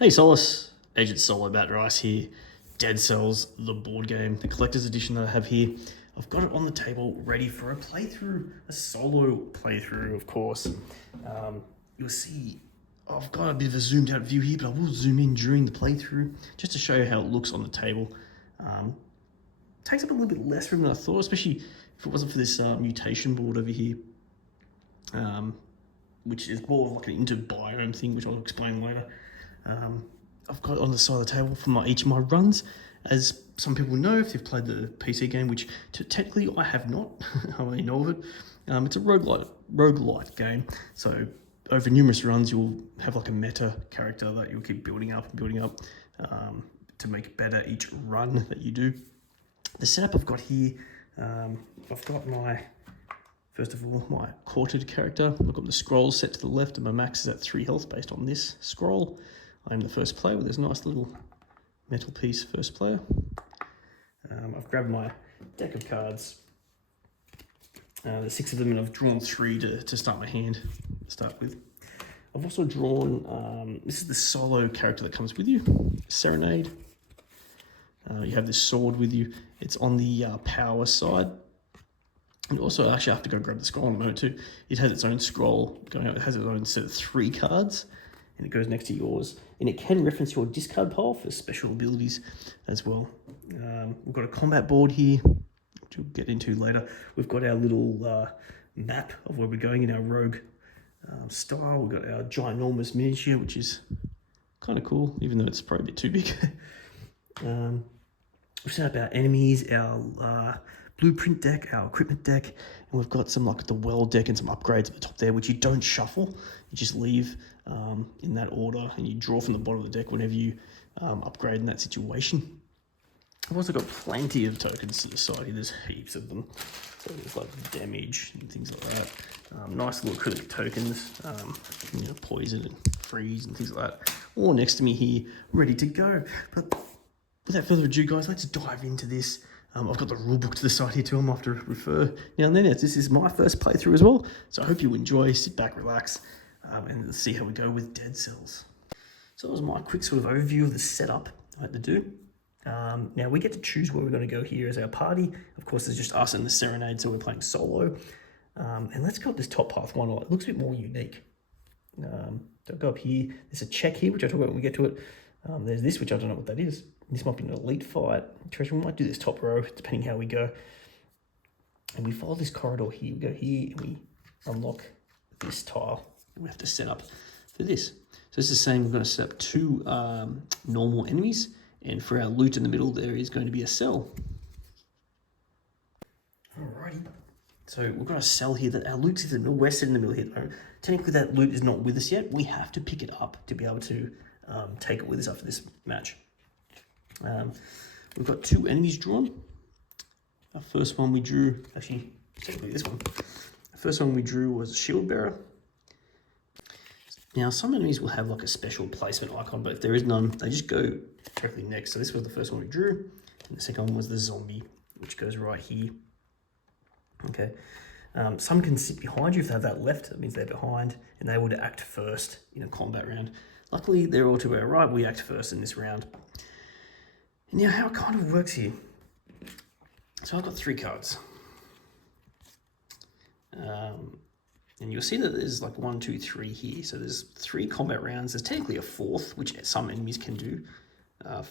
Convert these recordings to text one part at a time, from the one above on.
Hey Solace, Agent Solo Bat Rice here. Dead Cells, the board game, the collector's edition that I have here. I've got it on the table ready for a playthrough, a solo playthrough, of course. You'll see I've got a bit of a zoomed out view here, but I will zoom in during the playthrough just to show you how it looks on the table. Takes up a little bit less room than I thought, especially if it wasn't for this mutation board over here, which is more of like an into biome thing, which I'll explain later. I've got on the side of the table for each of my runs. As some people know, if they've played the PC game, which technically I have not, I only know of it. It's a roguelite game, so over numerous runs you'll have like a meta character that you'll keep building up to make better each run that you do. The setup I've got here, I've got first of all, my quartered character. I've got the scroll set to the left and my max is at 3 health based on this scroll. I'm the first player with this nice little metal piece, first player. I've grabbed my deck of cards. There's 6 of them and I've drawn 3 to start my hand, start with. I've also drawn, this is the solo character that comes with you, Serenade. You have this sword with you. It's on the power side. And also, actually, I have to go grab the scroll in a moment too. It has its own scroll going out. It has its own set of 3 cards. And it goes next to yours. And it can reference your discard pile for special abilities as well. We've got a combat board here, which we'll get into later. We've got our little map of where we're going in our rogue style. We've got our ginormous miniature, which is kind of cool, even though it's probably a bit too big. We've set up our enemies, our blueprint deck, our equipment deck, and we've got some like the well deck and some upgrades at the top there, which you don't shuffle. You just leave in that order, and you draw from the bottom of the deck whenever you upgrade in that situation. I've also got plenty of tokens to the side here. There's heaps of them. So there's like damage and things like that. Nice little acrylic tokens, poison and freeze and things like that. All next to me here, ready to go. But without further ado, guys, let's dive into this. I've got the rulebook to the side here too. I'm going to have to refer now and then. This is my first playthrough as well, so I hope you enjoy. Sit back, relax, and let's see how we go with Dead Cells. So that was my quick sort of overview of the setup I had to do. Now we get to choose where we're going to go here as our party. Of course, there's just us and the Serenade, so we're playing solo. And let's go up this top path one. It looks a bit more unique. So I'll go up here. There's a check here, which I'll talk about when we get to it. There's this, which I don't know what that is. This might be an elite fight. We might do this top row, depending how we go. And we follow this corridor here. We go here and we unlock this tile. And we have to set up for this. So it's the same. We're going to set up 2 normal enemies. And for our loot in the middle, there is going to be a cell. Alrighty. So we've got a cell here that our loot's in the middle. We're sitting in the middle here. Technically, that loot is not with us yet. We have to pick it up to be able to take it with us after this match. We've got 2 enemies drawn. Our first one we drew, actually, technically this one. The first one we drew was a shield bearer. Now, some enemies will have like a special placement icon, but if there is none, they just go directly next. So this was the first one we drew, and the second one was the zombie, which goes right here. Okay. Some can sit behind you if they have that left. That means they're behind, and they would act first in a combat round. Luckily, they're all to our right. We act first in this round. Now, how it kind of works here. So I've got 3 cards. And you'll see that there's like 1, 2, 3 here. So there's 3 combat rounds. There's technically a 4th, which some enemies can do.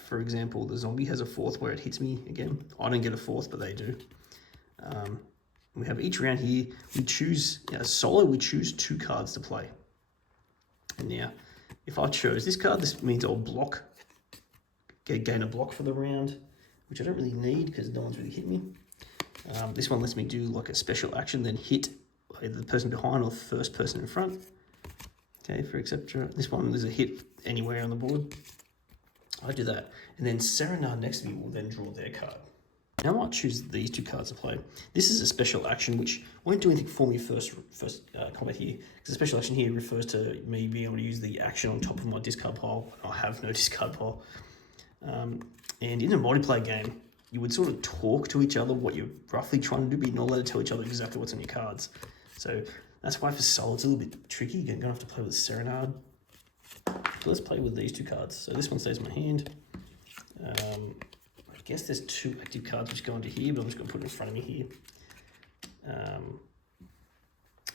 For example, the zombie has a 4th where it hits me again. I don't get a 4th, but they do. We have each round here. We choose, solo, we choose 2 cards to play. And now, if I chose this card, this means I'll block. Gain a block for the round, which I don't really need because no one's really hit me. This one lets me do like a special action, then hit either the person behind or the first person in front. Okay, for etc. This one, there's a hit anywhere on the board. I do that, and then Serenade next to me will then draw their card. Now I might choose these 2 cards to play. This is a special action which won't do anything for me first combat here, because the special action here refers to me being able to use the action on top of my discard pile. I have no discard pile. And in a multiplayer game, you would sort of talk to each other what you're roughly trying to do, but you're not allowed to tell each other exactly what's on your cards. So that's why for solo it's a little bit tricky. You're going to have to play with Serenade. So let's play with these 2 cards. So this one stays in my hand. I guess there's 2 active cards which go into here, but I'm just going to put it in front of me here.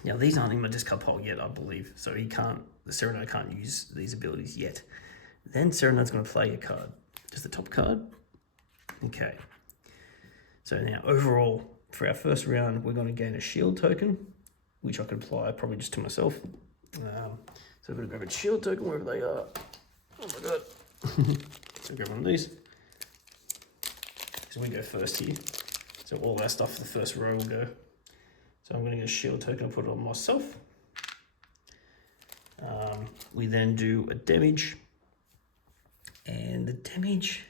Now these aren't in my discard pile yet, I believe. So the Serenade can't use these abilities yet. Then Serenade's going to play a card. Just the top card. Okay. So now overall, for our first round, we're going to gain a shield token, which I could apply probably just to myself. So I'm going to grab a shield token wherever they are. Oh my god. So grab one of these. So we go first here. So all our stuff for the first row will go. So I'm going to get a shield token and put it on myself. We then do a damage. And the damage,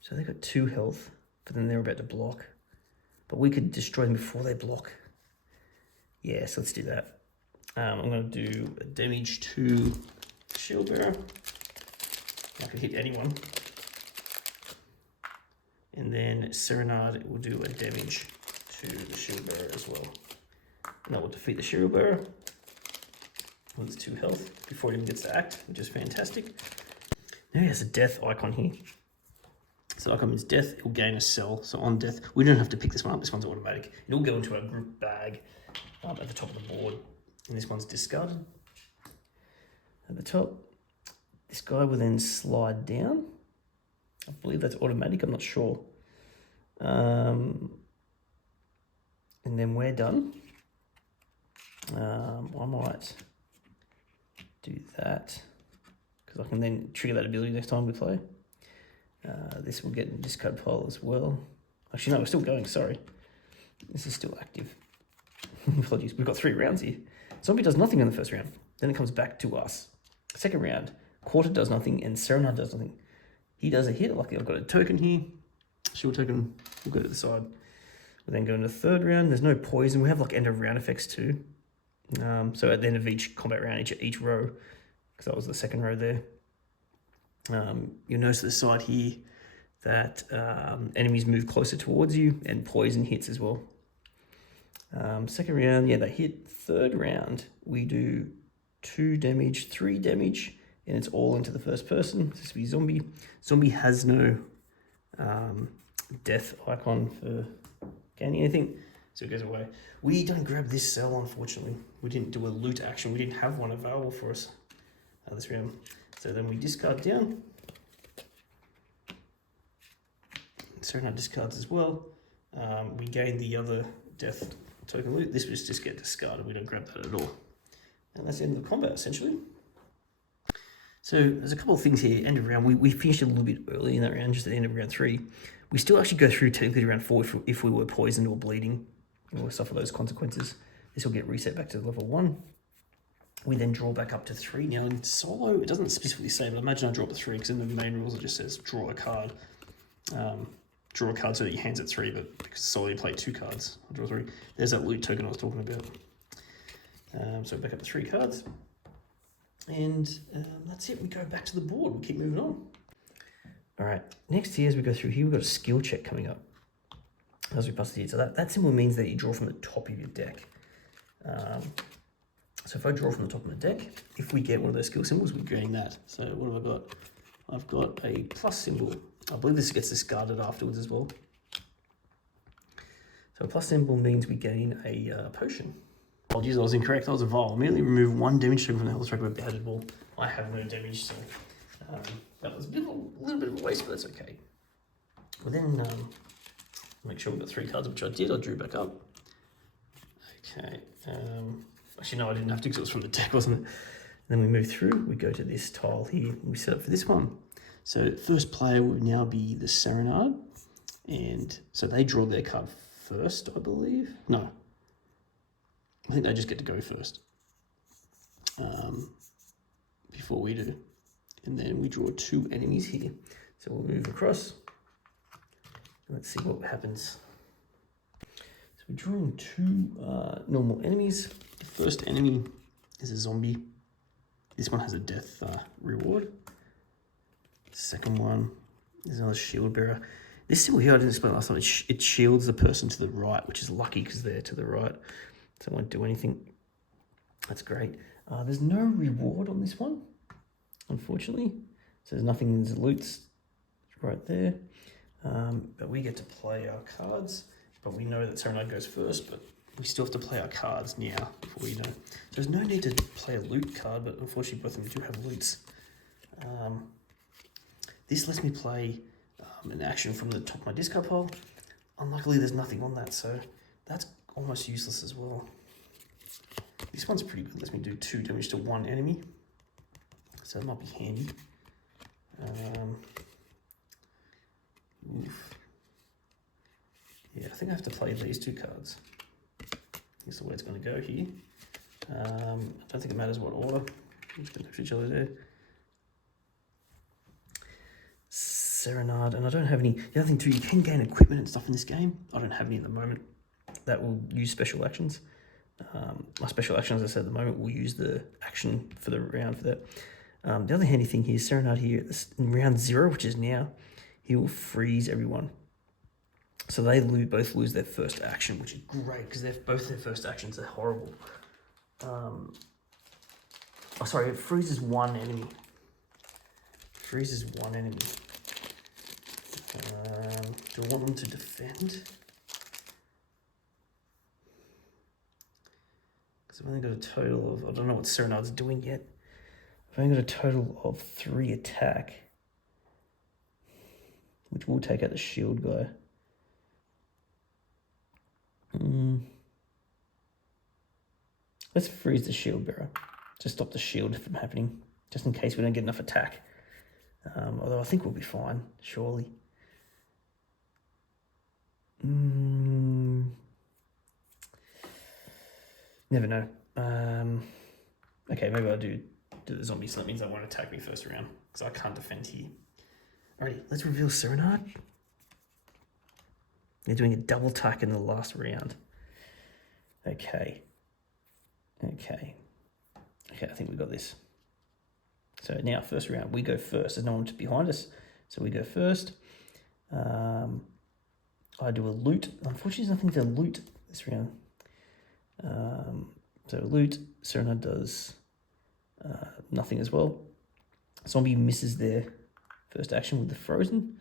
so they've got 2 health, but then they're about to block. But we could destroy them before they block. Yeah, so let's do that. I'm going to do a damage to Shield Bearer. I could hit anyone. And then Serenade will do a damage to the Shield Bearer as well. And that will defeat the Shield Bearer with its 2 health before it even gets to act, which is fantastic. Now he has a death icon here. So the icon means death, it will gain a cell. So on death, we don't have to pick this one up, this one's automatic. It'll go into our group bag at the top of the board. And this one's discarded. At the top, this guy will then slide down. I believe that's automatic, I'm not sure. And then we're done. I might do that, because I can then trigger that ability next time we play. This will get in the discard pile as well. Actually, no, we're still going, sorry. This is still active. Apologies, we've got 3 rounds here. Zombie does nothing in the first round. Then it comes back to us. Second round, Quarter does nothing and Serenade does nothing. He does a hit, luckily I've got a token here. Shield token, we'll go to the side. We'll then go into the third round. There's no poison. We have like end of round effects too. So at the end of each combat round, each row, because that was the second row there, you'll notice to the side here that enemies move closer towards you and poison hits as well. Second round, yeah, they hit. Third round, we do 2 damage, 3 damage, and it's all into the first person. This will be Zombie. Zombie has no death icon for gaining anything, so it goes away. We don't grab this cell, unfortunately. We didn't do a loot action. We didn't have one available for us this round. So then we discard down. Serenade discards as well. We gain the other death token loot. This was just get discarded. We don't grab that at all. And that's the end of the combat, essentially. So there's a couple of things here. End of round. We finished a little bit early in that round, just at the end of round 3. We still actually go through technically to round 4 if we were poisoned or bleeding or suffer those consequences. This will get reset back to level 1. We then draw back up to 3. Now in solo, it doesn't specifically say, but imagine I draw up to 3, because in the main rules it just says draw a card. Draw a card so that your hand's at 3, but because solo you play 2 cards, I'll draw 3. There's that loot token I was talking about. So back up to 3 cards. And that's it, we go back to the board, we keep moving on. All right, next here as we go through here, we've got a skill check coming up as we pass the here. So that symbol means that you draw from the top of your deck. So if I draw from the top of the deck, if we get one of those skill symbols, we gain that. So what have I got? I've got a plus symbol. I believe this gets discarded afterwards as well. So a plus symbol means we gain a potion. Apologies, I was incorrect. I was a vial. Immediately remove 1 damage token from the health track with a battered ball. I have no damage, so that was a little bit of a waste, but that's okay. We'll then make sure we've got 3 cards, which I did. I drew back up. Okay. Actually, no, I didn't have to because it was from the deck, wasn't it? Then we move through. We go to this tile here. We set up for this one. So first player would now be the Serenade, and so they draw their card first, I believe. No, I think they just get to go first before we do, and then we draw 2 enemies here. So we'll move across. Let's see what happens. So we're drawing 2 normal enemies. The first enemy is a zombie. This one has a death reward. Second one is another shield bearer. This symbol here I didn't explain last time. It shields the person to the right, which is lucky because they're to the right. So it won't do anything. That's great. There's no reward on this one, unfortunately. So there's nothing in the loots right there. But we get to play our cards. But we know that Serenade goes first, but we still have to play our cards now before we know. So there's no need to play a loot card, but unfortunately both of them do have loots. This lets me play an action from the top of my discard pile. Unluckily, there's nothing on that, so that's almost useless as well. This one's pretty good. Lets me do 2 damage to 1 enemy, so that might be handy. Yeah, I think I have to play these 2 cards. Here's the way it's going to go here. I don't think it matters what order. Just going to each other there. Serenade, and I don't have any. The other thing too, you can gain equipment and stuff in this game. I don't have any at the moment. That will use special actions. My special action, as I said, at the moment will use the action for the round for that. The other handy thing here is Serenade here in round 0, which is now, he will freeze everyone. So they both lose their first action, which is great because both their first actions are horrible. Oh, sorry, it freezes 1 enemy. Freezes 1 enemy. Do I want them to defend? Because I've only got a total of, I don't know what Serenade's doing yet. I've only got a total of 3 attack, which will take out the shield guy. Let's freeze the shield bearer to stop the shield from happening, just in case we don't get enough attack. Although I think we'll be fine, surely. Never know. Okay, maybe I'll do the zombie, so that means they won't attack me first round, because I can't defend here. Alrighty, let's reveal Serenade. They're doing a double attack in the last round. Okay, I think we got this. So now, first round, we go first. There's no one behind us, so we go first. I do a loot. Unfortunately, there's nothing to loot this round. So loot, Serenade does nothing as well. Zombie misses their first action with the frozen.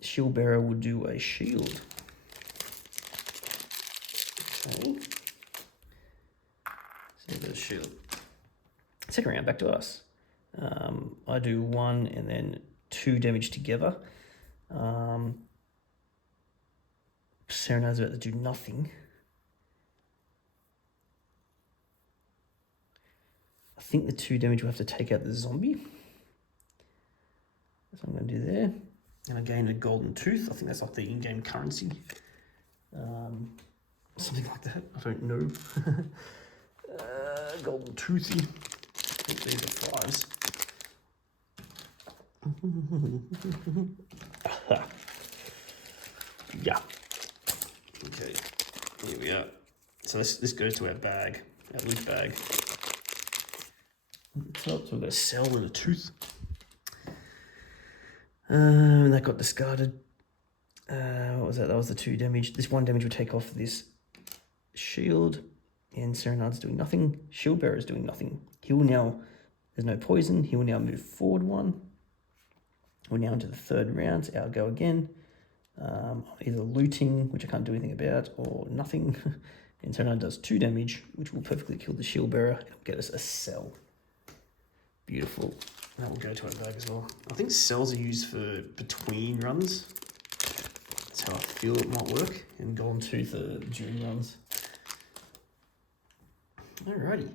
Shield bearer would do a shield. Okay. So there's shield. Second round, back to us. I do 1 and then 2 damage together. Serenade's about to do nothing. I think the 2 damage will have to take out the zombie. That's what I'm going to do there. And I gain a golden tooth. I think that's like the in-game currency. Something like that. I don't know. Golden toothy. I think these are 5s. Yeah. Okay. Here we are. So this goes to our bag, our loot bag. So we've got a cell and a tooth. And that got discarded. What was that? That was the 2 damage. This 1 damage would take off this shield. And Serenade's doing nothing. Shield bearer is doing nothing. He will now, there's no poison. He will now move forward 1. We're now into the 3rd round. I'll go again. Either looting, which I can't do anything about, or nothing. And Serenade does 2 damage, which will perfectly kill the shield bearer. It'll get us a cell. Beautiful. That will go to our bag as well. I think cells are used for between runs. That's how I feel it might work. And golden tooth are during runs. Alrighty.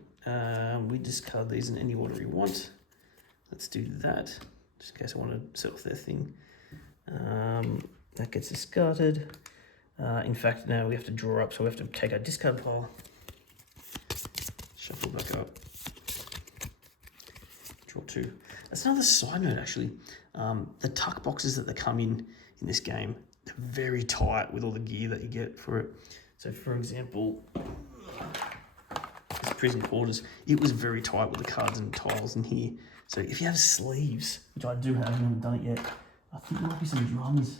We discard these in any order we want. Let's do that, just in case I want to set off their thing. That gets discarded. In fact, now we have to draw up, so we have to take our discard pile, shuffle back up, draw 2. That's another side note, actually. The tuck boxes that they come in this game, they're very tight with all the gear that you get for it. So, for example, this prison quarters, it was very tight with the cards and tiles in here. So if you have sleeves, which I do have, I haven't done it yet, I think there might be some drums.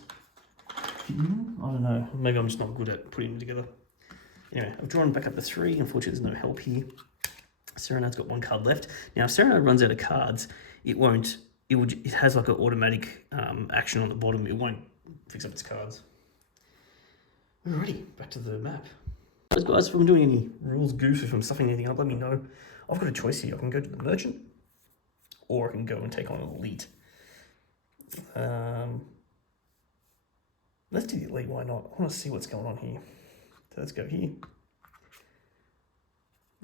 I don't know, maybe I'm just not good at putting them together. Anyway, I've drawn back up to 3. Unfortunately, there's no help here. Serenade's got 1 card left. Now, if Serenade runs out of cards, it has like an automatic action on the bottom. It won't fix up its cards. Alrighty, back to the map. Guys, if I'm doing any rules goofs, if I'm stuffing anything up, let me know. I've got a choice here. I can go to the merchant, or I can go and take on elite. Let's do the elite, why not? I want to see what's going on here. So let's go here.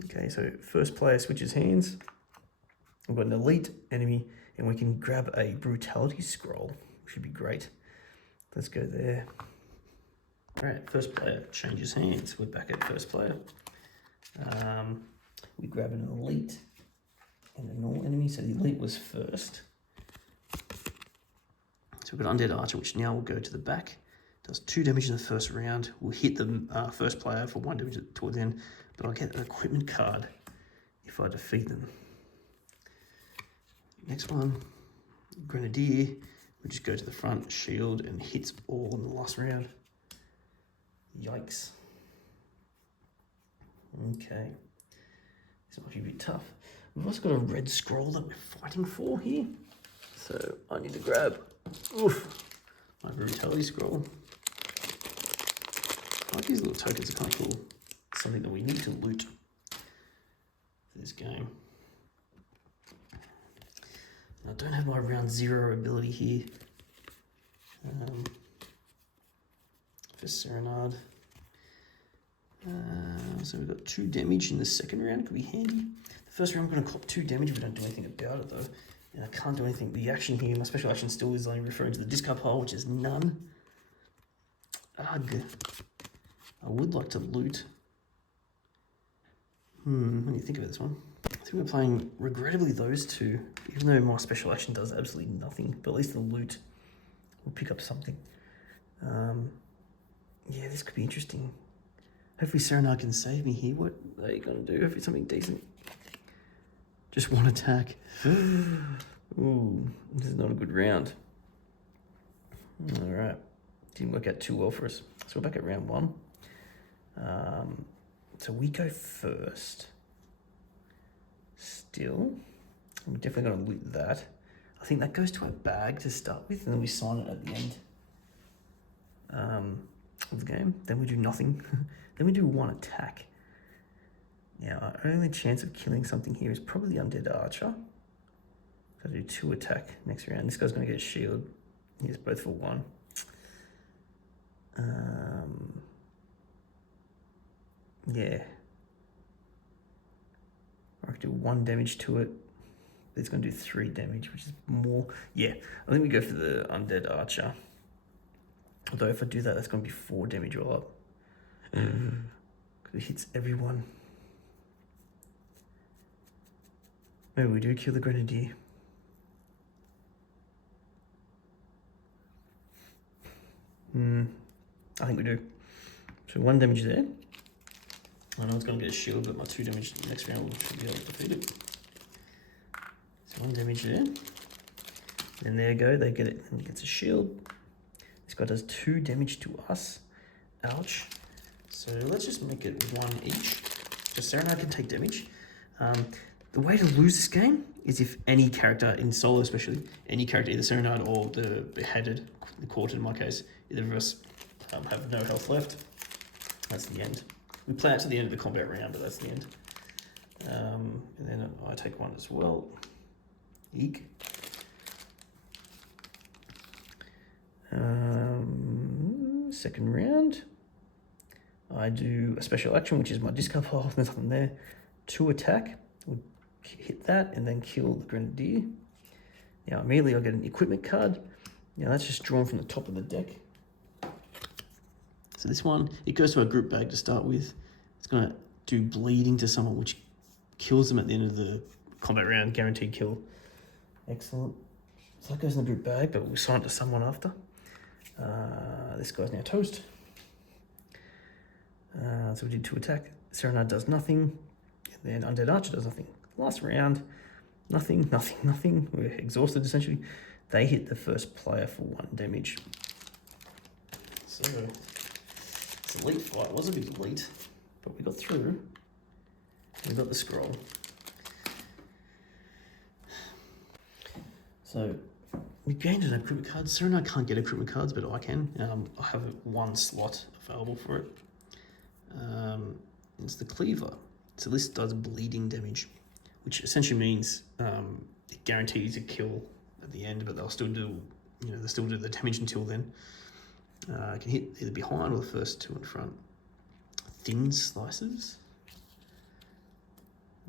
Okay, so first player switches hands. We've got an elite enemy, and we can grab a brutality scroll, which would be great. Let's go there. All right, first player changes hands. We're back at first player. We grab an elite and a normal enemy. So the elite was first. So we've got Undead Archer, which now will go to the back. Does 2 damage in the first round. We'll hit the first player for 1 damage towards the end, but I'll get an equipment card if I defeat them. Next one, Grenadier. We just go to the front, shield, and hits all in the last round. Yikes. Okay. This might be a bit tough. We've also got a red scroll that we're fighting for here. So I need to grab my brutality scroll. I like these little tokens, are kind of cool. Something that we need to loot for this game. I don't have my round 0 ability here. For Serenade. So we've got 2 damage in the second round, could be handy. The first round I'm going to cop 2 damage if we don't do anything about it though. And I can't do anything. The action here, my special action still is only referring to the discard pile, which is none. Ugh. I would like to loot. What do you think about this one? I think we're playing, regrettably, those 2, even though my special action does absolutely nothing, but at least the loot will pick up something. Yeah, this could be interesting. Hopefully Serenade can save me here. What are you going to do? Hopefully something decent. Just 1 attack. Ooh, this is not a good round. All right. Didn't work out too well for us. So we're back at round 1. So we go first. Still. We're definitely going to loot that. I think that goes to our bag to start with, and then we sign it at the end of the game. Then we do nothing. Then we do 1 attack. Now, our only chance of killing something here is probably Undead Archer. So I do 2 attack next round. This guy's going to get a shield. He's both for 1. Yeah. I can do 1 damage to it. It's going to do 3 damage, which is more. Yeah, I think we go for the Undead Archer. Although if I do that, that's going to be 4 damage all up. Because it hits everyone. Maybe we do kill the Grenadier. I think we do. So 1 damage there. I know it's going to get a shield, but my 2 damage next round should be able to defeat it. So 1 damage there. And there you go, they get it, and it gets a shield. This guy does 2 damage to us. Ouch. So let's just make it 1 each. Just Serenade can take damage. The way to lose this game is if any character, in solo especially, any character, either Serenade or the beheaded, the Quarter in my case, either of us have no health left. That's the end. We play it to the end of the combat round, but that's the end. And then I take 1 as well. Eek. Second round, I do a special action, which is my discard pile. There's nothing there. 2 attack. We'll hit that and then kill the Grenadier. Now immediately I'll get an equipment card. Now that's just drawn from the top of the deck. So this one, it goes to a group bag to start with. It's going to do bleeding to someone, which kills them at the end of the combat round. Guaranteed kill. Excellent. So that goes in the group bag, but we'll assign it to someone after. This guy's now toast. So we did 2 attack. Serenade does nothing. And then Undead Archer does nothing. Last round, nothing. We're exhausted essentially. They hit the first player for 1 damage. So it's elite fight. It was a bit elite. but we got through. We got the scroll. So we gained an equipment card. Serenade can't get equipment cards, but I can. I have one slot available for it. It's the cleaver. So this does bleeding damage, which essentially means it guarantees a kill at the end, but they'll still do, they'll still do the damage until then. It can hit either behind or the first two in front. Thin slices.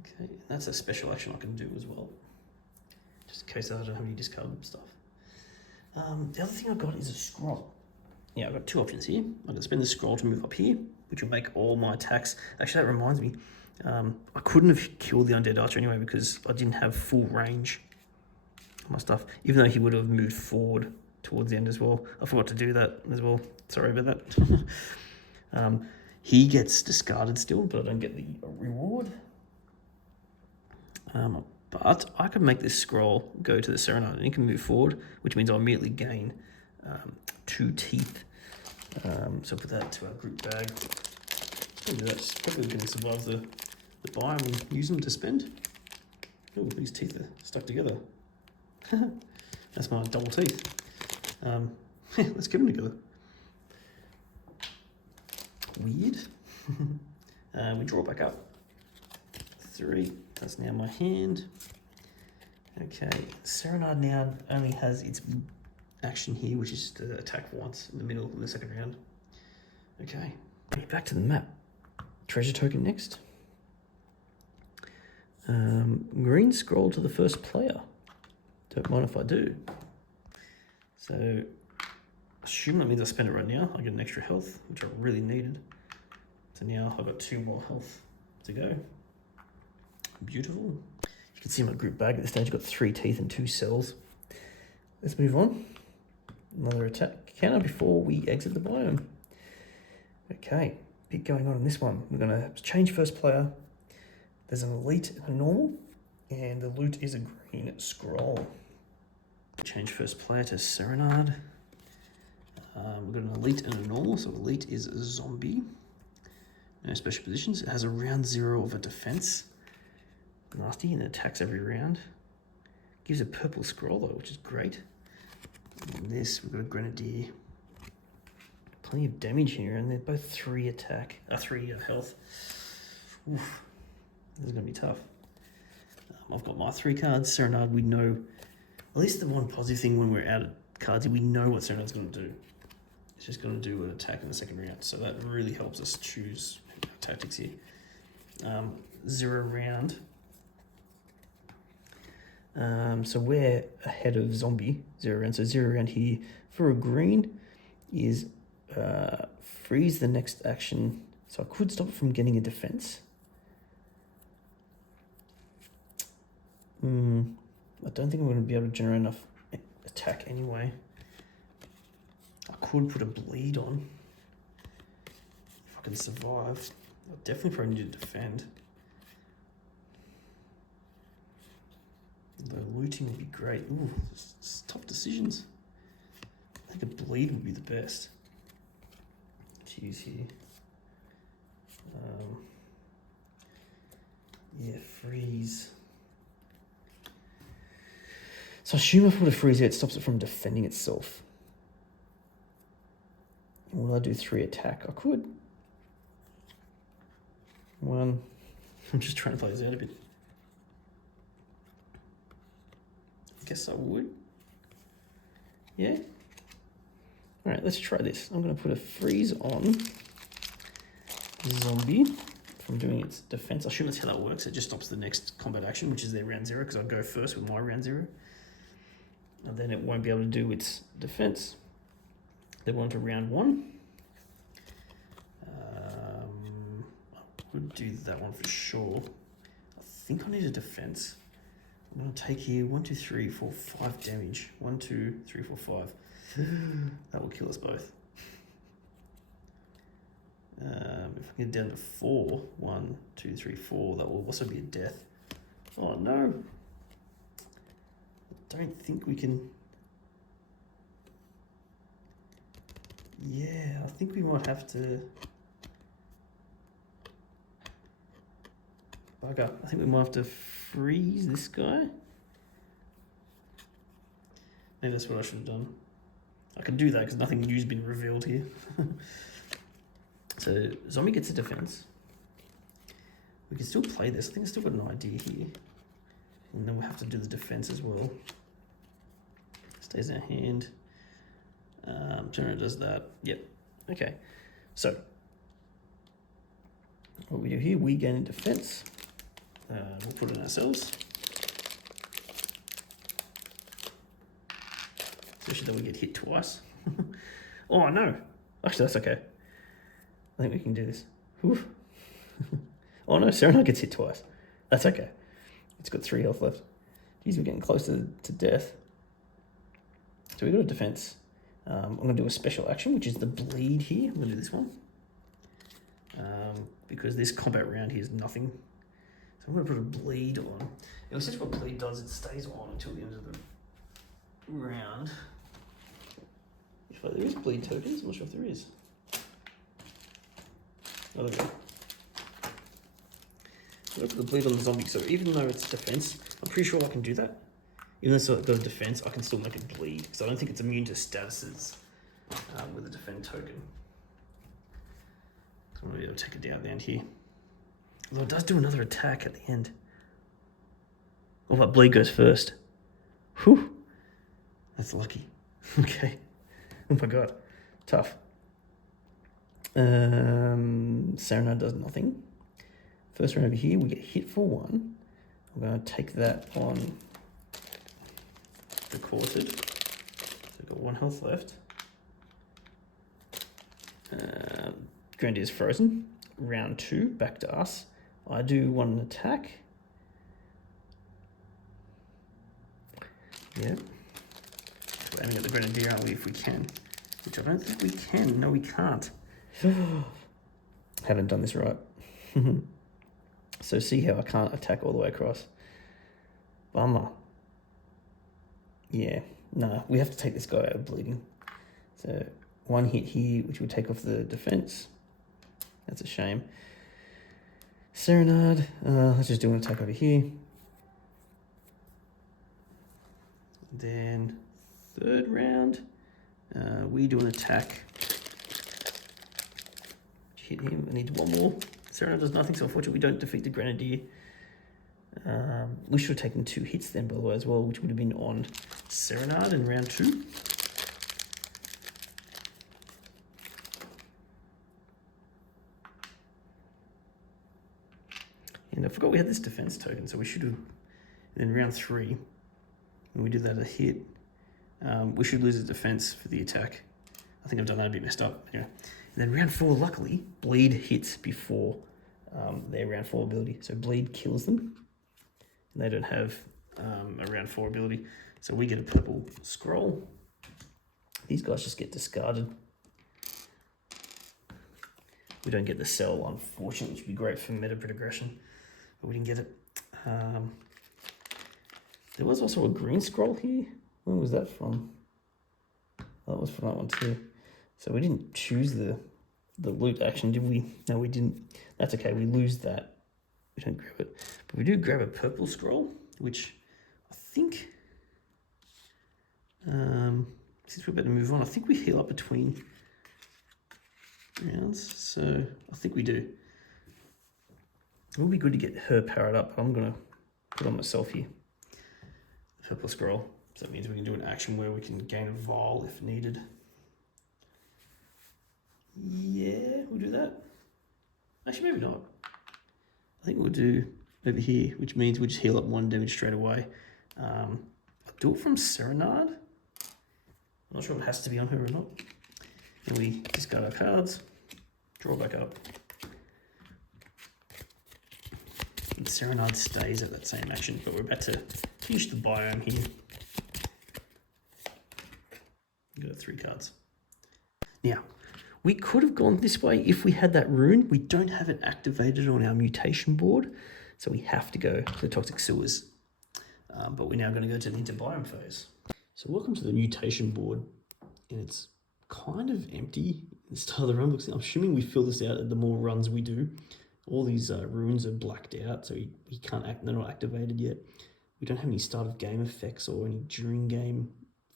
Okay, that's a special action I can do as well, just in case I don't have any discard stuff. The other thing I've got is a scroll. Yeah, I've got two options here. I can spend the scroll to move up here, which will make all my attacks. Actually, that reminds me, I couldn't have killed the undead archer anyway because I didn't have full range of my stuff, even though he would have moved forward towards the end as well. I forgot to do that as well. Sorry about that. He gets discarded still, but I don't get the reward. But I can make this scroll go to the Serenade and it can move forward, which means I'll immediately gain 2 teeth. So put that to our group bag. That's probably going to survive the biome and use them to spend. Oh, these teeth are stuck together. That's my double teeth. Let's get them together. Weird. We draw back up. 3. That's now my hand. Okay, Serenade now only has its action here, which is to attack once in the middle of the second round. Okay, back to the map. Treasure token next. Green scroll to the first player. Don't mind if I do. So, assume that means I spend it right now. I get an extra health, which I really needed. So now I've got 2 more health to go. Beautiful. You can see my group bag at this stage. I've got 3 teeth and 2 cells. Let's move on. Another attack counter before we exit the biome. Okay, bit going on in this one. We're going to change first player. There's an elite and a normal, and the loot is a green scroll. Change first player to Serenade. We've got an elite and a normal, so elite is a zombie. No special positions. It has a round 0 of a defense. Nasty, and it attacks every round. Gives a purple scroll though, which is great. And this, we've got a grenadier. Plenty of damage here, and they're both 3 health. Oof, this is gonna be tough. I've got my 3 cards. Serenade, we know, at least the one positive thing when we're out of cards, we know what Serenade's gonna do. It's just gonna do an attack in the second round, so that really helps us choose tactics here. 0 round. So we're ahead of zombie, 0 round. So 0 round here for a green is freeze the next action. So I could stop it from getting a defense. I don't think I'm going to be able to generate enough attack anyway. I could put a bleed on if I can survive. I definitely probably need to defend. The looting would be great. Ooh, it's tough decisions. I think a bleed would be the best to use here. Yeah, freeze. So I assume if I put a freeze here, it stops it from defending itself. Will I do 3 attack? I could. 1. I'm just trying to play this out a bit. I guess I would. Yeah. All right, let's try this. I'm going to put a freeze on zombie from doing its defense. I assume that's how that works. It just stops the next combat action, which is their round 0, because I'll go first with my round 0. And then it won't be able to do its defense. Then we're on to round 1. I would do that one for sure. I think I need a defense. I'm going to take here 1, 2, 3, 4, 5 damage. 1, 2, 3, 4, 5. That will kill us both. If I get down to 4, 1, 2, 3, 4, that will also be a death. Oh no! I don't think we can. Yeah, I think we might have to. Bugger. I think we might have to freeze this guy. Maybe that's what I should have done. I can do that because nothing new's been revealed here. So zombie gets a defense. We can still play this. I think I still got an idea here. And then we have to do the defense as well. Stays in our hand. General does that. Yep. Okay. So what we do here, we gain in defense. We'll put it in ourselves. Especially that we get hit twice. Oh no. Actually, that's okay. I think we can do this. Oof. Oh no, Serenade gets hit twice. That's okay. It's got 3 health left. Geez, we're getting close to death. So we got a defense. I'm going to do a special action, which is the bleed here. I'm going to do this one. Because this combat round here is nothing. So I'm going to put a bleed on. And essentially what bleed does, it stays on until the end of the round. There is bleed tokens. I'm not sure if there is. Oh, there we go. I'm going to put the bleed on the zombie. So even though it's defense, I'm pretty sure I can do that. Even though it's got a defense, I can still make it bleed. Because I don't think it's immune to statuses with a defend token. So I'm going to be able to take it down at the end here. Although it does do another attack at the end. Oh, that bleed goes first. Whew. That's lucky. Okay. Oh my god. Tough. Serenade does nothing. First round over here, we get hit for 1. I'm going to take that on the quartered. So I've got 1 health left. Grenadier's frozen. Round 2, back to us. I do 1 attack. Yep. We're aiming at the Grenadier, aren't we, if we can? Which I don't think we can. No, we can't. Haven't done this right. So see how I can't attack all the way across. Bummer. Yeah, no, we have to take this guy out of bleeding. So 1 hit here, which will take off the defense. That's a shame. Serenade, let's just do an attack over here. Then 3rd round, we do an attack. Hit him. I need 1 more. Serenade does nothing, so unfortunately we don't defeat the Grenadier. We should have taken 2 hits then, by the way, as well, which would have been on Serenade in round 2. And I forgot we had this defense token, so we should have, in round 3, when we did that a hit, we should lose a defense for the attack. I think I've done that a bit messed up. Anyway. And then round 4, luckily, bleed hits before their round 4 ability. So bleed kills them. And they don't have a round 4 ability. So we get a purple scroll. These guys just get discarded. We don't get the cell, unfortunately, which would be great for meta progression. But we didn't get it. There was also a green scroll here. Where was that from? Oh, that was from that one too. So we didn't choose the loot action, did we? No, we didn't. That's okay, we lose that. We don't grab it. But we do grab a purple scroll, which I think, since we're about to move on, I think we heal up between rounds. So I think we do. It would be good to get her powered up. I'm going to put on myself here. Purple scroll. So that means we can do an action where we can gain a vial if needed. Yeah, we'll do that. Actually, maybe not. I think we'll do over here, which means we just heal up 1 damage straight away. I'll do it from Serenade. I'm not sure if it has to be on her or not. And we discard our cards, draw back up. And Serenade stays at that same action, but we're about to finish the biome here. We've got 3 cards. Now, we could have gone this way if we had that rune. We don't have it activated on our mutation board, so we have to go to the toxic sewers. But we're now going to go to the interbiome phase. So welcome to the mutation board, and it's kind of empty. The start of the run looks. I'm assuming we fill this out at the more runs we do. all these runes are blacked out, so he can't act. They're not activated yet. We don't have any start of game effects or any during game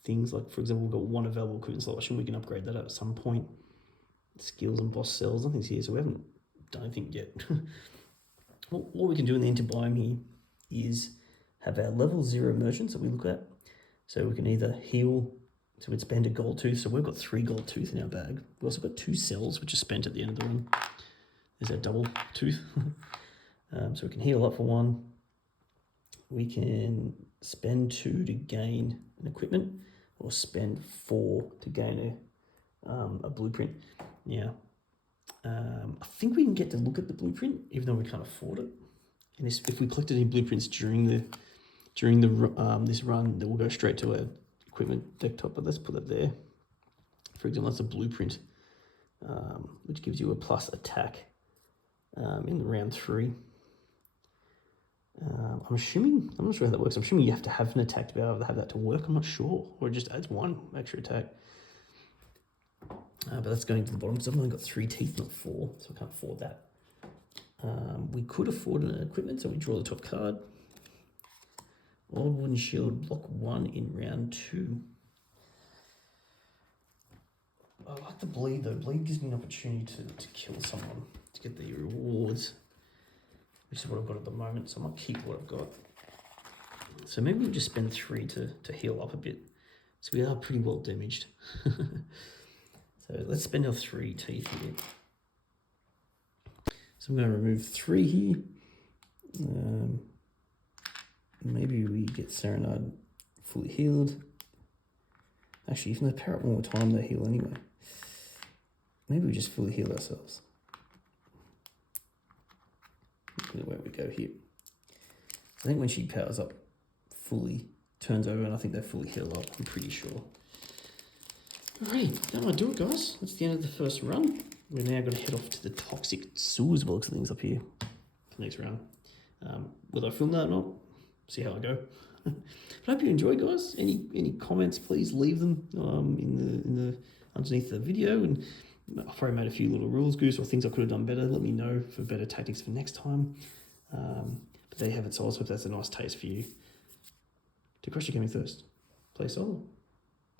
things. Like, for example, we've got one available equipment selection. We can upgrade that at some point. Skills and boss cells, nothing's here, so we haven't done anything yet. What we can do in the enter biome here is have our level 0 merchants that we look at. So we can either heal, so we'd spend a gold tooth. So we've got 3 gold tooth in our bag. We've also got 2 cells, which are spent at the end of the run. There's our double tooth. So we can heal up for 1. We can spend 2 to gain an equipment, or spend 4 to gain a blueprint. Now, I think we can get to look at the blueprint, even though we can't afford it. And if we collected any blueprints during this run, then we'll go straight to our equipment deck top. But let's put that there. For example, that's a blueprint, which gives you a plus attack in round 3. I'm assuming, I'm not sure how that works. I'm assuming you have to have an attack to be able to have that to work. I'm not sure, or it just adds 1 extra attack. But that's going to the bottom because I've only got 3 teeth, not 4, so I can't afford that. We could afford an equipment, so we draw the top card. Old wooden shield, block 1 in round 2. I like the bleed though. Bleed gives me an opportunity to kill someone to get the rewards, which is what I've got at the moment, so I might keep what I've got. So maybe we'll just spend 3 to heal up a bit. So we are pretty well damaged. So let's spend our 3 teeth here. So I'm going to remove 3 here. Maybe we get Serenade fully healed. Actually, if they pair up one more time, they heal anyway. Maybe we just fully heal ourselves. Where we go here. I think when she powers up fully, turns over, and I think they fully heal up, I'm pretty sure. Alright, that might do it, guys. That's the end of the first run. We're now going to head off to the toxic sewers by the looks of things up here for the next round. Whether I film that or not, see how I go. But I hope you enjoyed, guys. Any comments, please leave them in the underneath the video, and I've probably made a few little rules goose or things I could have done better. Let me know for better tactics for next time. But there you have it, so I hope that's a nice taste for you. To crush your gaming thirst, play solo.